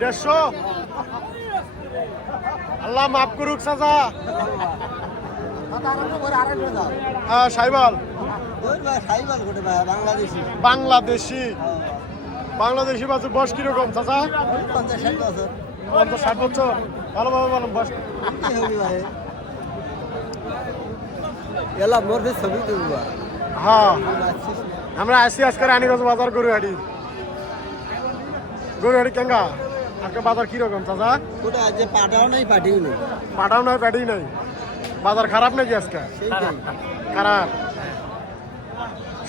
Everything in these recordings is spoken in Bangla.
দেড়শো। আল্লাহ মাফ করুক সাজা। সাইবাল। বাংলাদেশি। বাংলাদেশি। বাংলাদেশি বাচ্চার বয়স কীরকম চাচা? পঞ্চাশ ষাট বছর। পঞ্চাশ ষাট বছর। ভালোভাবে বলুন বয়স। এলা মোর ছবি তুলবা। হ্যাঁ। আমরা আসি আজকে রানীগঞ্জ বাজার গরুহাটি। গরুহাটি কেঙ্গা? আজকে বাজার কীরকম চাচা? ওটা যে পাটাও নাই পাঠিও নেই। বাজার খারাপ নাকি আজকে? খারাপ।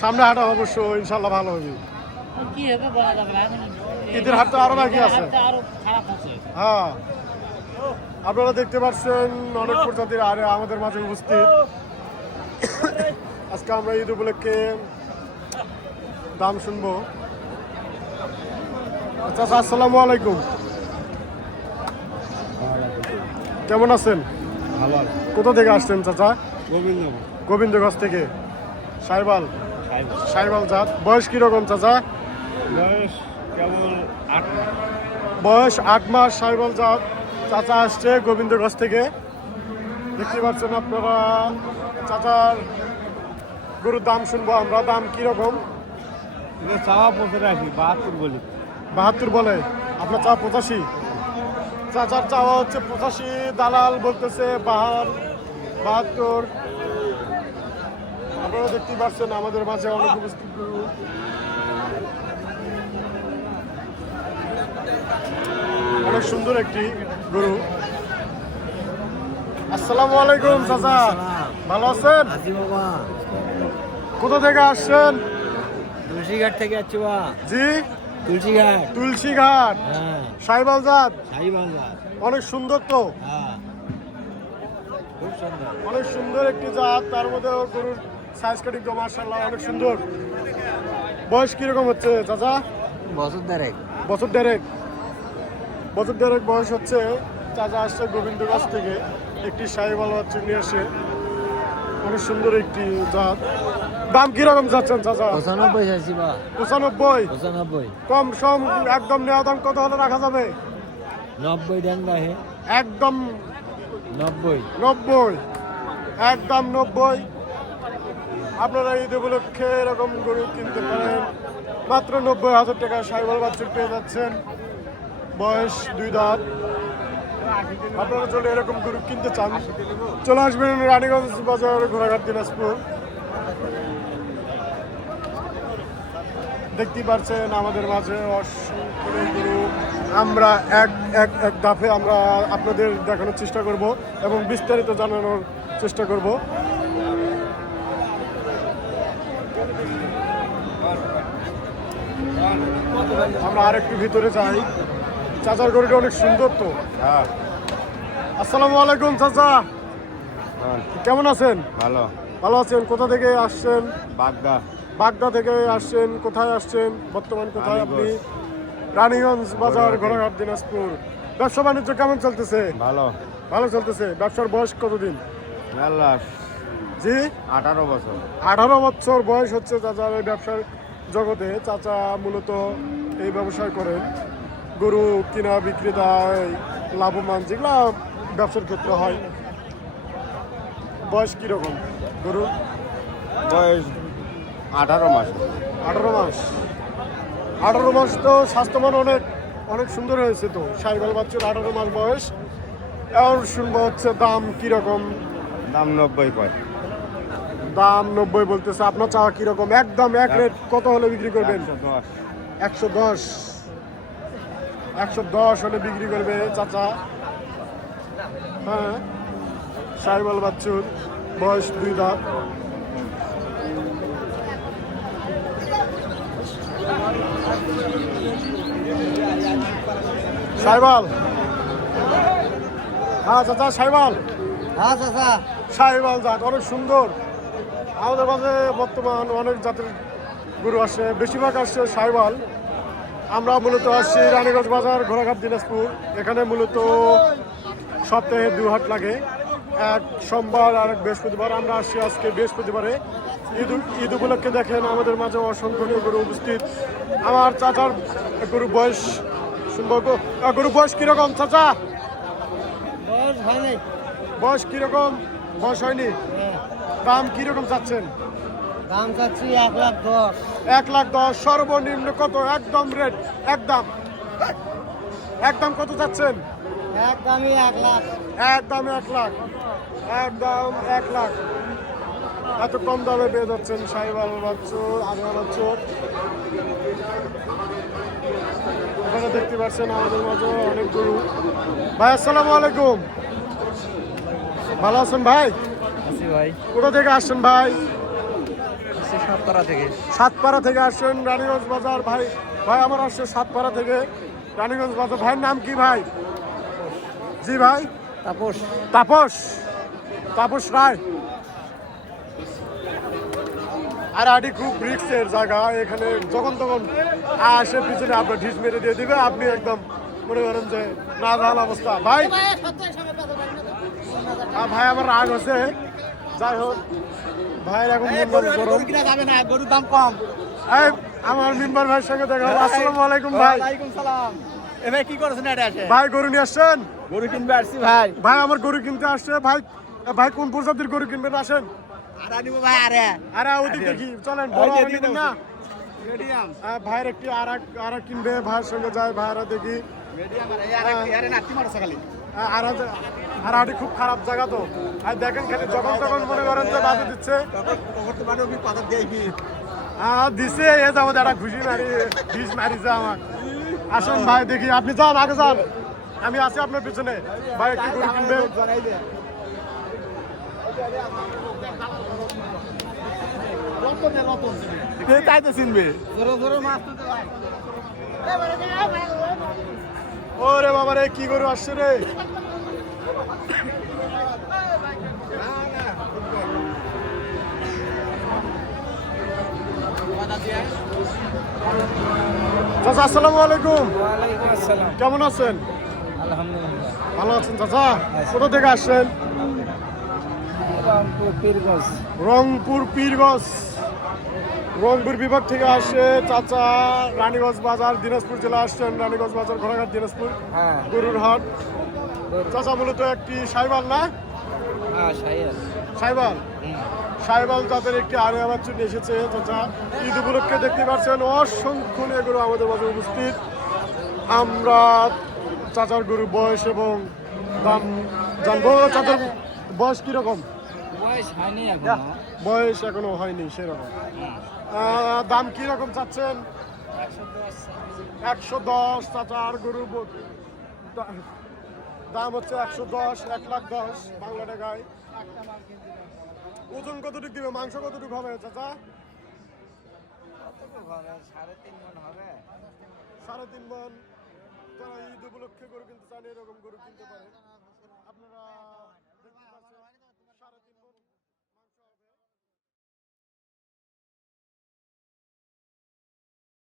সামনে হাটা অবশ্য ইনশাল্লাহ ভালো হবে। কি হবে বলা যাবে না ঈদের হাট তো আরও বাকি আছে। হাতটা আরও খারাপ আছে। হ্যাঁ। আপনারা দেখতে পাচ্ছেন অনেক প্রজাতির আরে আমাদের মাঝে উপস্থিত। আজকে আমরা ঈদ উপলক্ষে দাম শুনব। আচ্ছা আচ্ছা, আসসালামু আলাইকুম। কেমন আছেন? ভালো কোথা থেকে আসছেন চাচা? গোবিন্দ গোবিন্দগঞ্জ থেকে। সাইবাল সাইবাল জাত। বয়স কীরকম চাচা? বয়স কেবল আট বয়স আট মাস সাইবাল জাত। চাচা আসছে গোবিন্দগঞ্জ থেকে। দেখতে পাচ্ছেন আপনারা চাচার গরুর দাম শুনব আমরা। দাম কীরকম? চাওয়া রাখি বাহাত্তর বলি। বাহাত্তর বলে। আপনার চা পঁচাশি। চাচার চাওয়া হচ্ছে পঁচাশি। দালাল বলতেছে বাহার বাহাত্তর। আপনারা দেখতেই পাচ্ছেন আমাদের মাঝে অনেক উপস্থিত। গরু অনেক সুন্দর একটি গরু। আসসালামু আলাইকুম চাচা। ভালো আছেন? কোথা থেকে আসছেন? থেকে যাচ্ছি বা জি? তুলসীঘাট। তুলসী ঘাট হ্যাঁ। সাইবাল জাত অনেক সুন্দর তো। হ্যাঁ। খুব সুন্দর। অনেক সুন্দর একটি জাত তার মধ্যে গরুর সাইজ কাটিং তো মার্শাল্লাহ অনেক সুন্দর। বয়স কীরকম হচ্ছে চাচা? বছর দেড়েক। বছর দেড়েক। বছর দেড়েক বয়স হচ্ছে চাচা আসছে গোবিন্দগঞ্জ থেকে একটি সাহেবাল বাচ্চা নিয়ে আসে। অনেক সুন্দর একটি জাত। দাম কীরকম যাচ্ছেন চাচা? পঁচানব্বই চাইছি বা। পঁচানব্বই? পঁচানব্বই। কম সম একদম নেওয়া দাম কত হলে রাখা যাবে? নব্বই দেন বা হে একদম নব্বই। নব্বই। একদম নব্বই। আপনারা ঈদ উপলক্ষে এরকম গরু কিনতে পারেন? মাত্র নব্বই হাজার টাকা সাইবল বাচ্চুর পেয়ে যাচ্ছেন। বয়স দুই দাঁত। আপনারা চলে এরকম গরু কিনতে চান? চলে আসবেন রানীগঞ্জ বাজার ঘোরাঘাট দিনাজপুর। দেখতেই পারছেন আমাদের মাঝে গরু। আমরা এক এক এক ধাপে আমরা আপনাদের দেখানোর চেষ্টা করব এবং বিস্তারিত জানানোর চেষ্টা করব। আমরা আরেকটু ভিতরে যাই। চাচার গরুটা অনেক সুন্দর তো। হ্যাঁ। আসসালামু আলাইকুম চাচা। কেমন আছেন? ভালো। ভালো আছেন? কোথা থেকে আসছেন? বাগদা। বাগদা থেকে আসছেন কোথায় আসছেন বর্তমান কোথায় আপনি? রানীগঞ্জ। বাজার ঘোড়াঘাট দিনাজপুর। ব্যবসা বাণিজ্য কেমন চলতেছে? ভালো। ভালো চলতেছে। ব্যবসার বয়স কতদিন? জি? আঠারো বছর। আঠারো বছর বয়স হচ্ছে চাচার এই ব্যবসার জগতে। চাচা মূলত এই ব্যবসায় করেন। গরু কিনা বিক্রি দেয় লাভবান যেগুলো ব্যবসার ক্ষেত্রে হয়। বয়স কীরকম গরু বয়স আঠারো মাস। আঠারো মাস। আঠারো মাস তো স্বাস্থ্যবান অনেক অনেক সুন্দর হয়েছে তো। সাইবাল বাচ্চার আঠারো মাস বয়স। এখন শুনব হচ্ছে দাম কীরকম? দাম নব্বই কয় দাম নব্বই বলতেছে আপনার চাওয়া কীরকম? একদম এক রেট কত হলে বিক্রি করবেন? একশো দশ। একশো দশ। একশো দশ হলে বিক্রি করবে চাচা। হ্যাঁ। সাইবাল বাচ্চুর বয়স দুই দাঁত। সাইবাল। হ্যাঁ চাচা সাইবাল। হ্যাঁ চাচা। সাইবাল জাত অনেক সুন্দর। আমাদের মাঝে বর্তমান অনেক জাতের গরু আসে বেশিরভাগ আসছে সাইবাল। আমরা মূলত আসছি রানীগঞ্জ বাজার ঘোড়াঘাট দিনাজপুর। এখানে মূলত সপ্তাহে দু হাট লাগে। এক সোমবার আর এক বৃহস্পতিবার। আমরা আসছি আজকে বৃহস্পতিবারে। ঈদ ঈদ উপলক্ষে দেখেন আমাদের মাঝে অসংখ্য গরু উপস্থিত। আমার চাচার গরু বয়স শুনব গরু বয়স কীরকম চাচা? বয়স হয় বয়স কীরকম? বয়স হয়নি? দাম কীরকম চাচ্ছেন? দাম চাচ্ছি এক লাখ দশ। এক লাখ দশ সর্বনিম্ন কত? একদম রেট একদম। একদম কত চাচ্ছেন? একদমই এক লাখ। একদম এক লাখ। একদম এক লাখ। এত কম দামে পেয়ে যাচ্ছেন সাইবাল বাচ্চর আজওয়া বাচ্চর এখানে দেখতে পাচ্ছেন আমাদের মাঝে অনেক গরু। ভাই আসসালামু আলাইকুম। ভালো আছেন ভাই? আছি ভাই। কোথা থেকে আসছেন ভাই? সাতপাড়া থেকে। সাতপাড়া থেকে আসছেন রানীগঞ্জ বাজার। ভাই ভাই আমার আসছে সাতপাড়া থেকে রানীগঞ্জ বাজার। ভাইয়ের নাম কি ভাই? জি ভাই। তাপস। তাপস। তাপস রায়। আর আটি খুব রিক্সের জায়গা এখানে যখন তখন আসে পিছনে আপনার ঢিস মেরে দিয়ে দিবে আপনি একদম মনে করেন যে না জাল অবস্থা। ভাই ভাই আমার রাগ হচ্ছে। যাই হোক ভাইয়ের এখন মেজাজ গরম। যাবে না গরুর দাম কম। এই, আমার মিম্বার ভাইয়ের সঙ্গে দেখা হলো। আসসালামু আলাইকুম ভাই। ওয়ালাইকুম সালাম। এ ভাই কি করছেন এটা আসে? ভাই গরু নিয়ে আসছেন? গরু কিনবে আসছি ভাই। ভাই আমার গরু কিনতে আসছে। ভাই ভাই কোন প্রজাতির গরু কিনবেন? আসেন। আর। চলেন না? ভাইয়ের একটি আর কিনবে ভাইয়ের সঙ্গে যায় দেখি খুব খারাপ জায়গা তো। আর দেখেন খালি যখন তখন মনে করেন যে বাজে দিচ্ছে। করতে আমি আহ, দিছে এ যাব একটা খুশি মারি বিষ মারিছে আমার। আসুন ভাই দেখি আপনি যান আগে যান। আমি আছি আপনার পিছনে। ভাই একটু কিনবে। তাই তো চিনবে? ওরে বাবা রে কি গরু আসছে রে? চাচা আসসালামু আলাইকুম। আসসালাম। কেমন আছেন? আলহামদুলিল্লাহ। ভালো আছেন চাচা? কোথা থেকে আসছেন? রংপুর পীরগঞ্জ। রংপুর বিভাগ থেকে আসে চাচা রানীগঞ্জ বাজার দিনাজপুর জেলা আসছেন রানীগঞ্জ বাজার ঘোড়াঘাট দিনাজপুর হ্যাঁ। গরুর হাট চাচা মূলত একটি সাইবাল না? হ্যাঁ সাইবাল। সাইবাল? তাদের একটি আরে আমার চুনি এসেছে চাচা। ঈদ উপলক্ষে দেখতে পাচ্ছেন অসংখ্য গরু আমাদের মাঝে উপস্থিত। আমরা চাচার গরুর বয়স এবং দাম জানব। চাচার বয়স কীরকম? বয়স এখন? হয়নি সেরকম। আহ, দাম কীরকম চাচ্ছেন? একশো দশ চাচার গরু দাম হচ্ছে একশো দশ এক লাখ দশ বাংলা টাকায়। ওজন কতটুকু দিবে? মাংস কতটুকু হবে চাচা? সাড়ে তিন মন যারা ঈদ উপলক্ষে গরু কিনতে চান এরকম গরু কিনতে পারে।